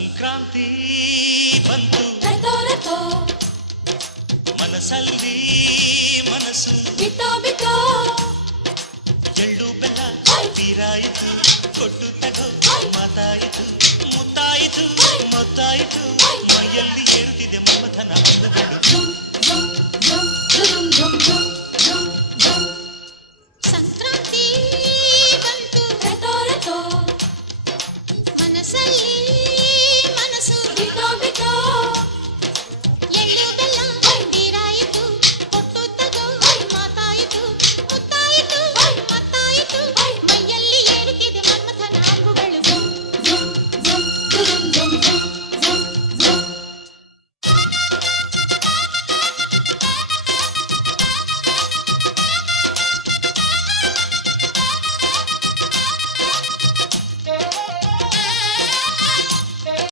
ಸಂಕ್ರಾಂತಿ ಬಂತು ರತೋ ರತೋ ಮನಸ್ಸಲ್ಲಿ ಮನಸ್ಸು ಬಿತ್ತೋ ಬಿತ್ತೋ ಎಳ್ಳು ಬೆಲ್ಲ ಬೀರಾಯಿತು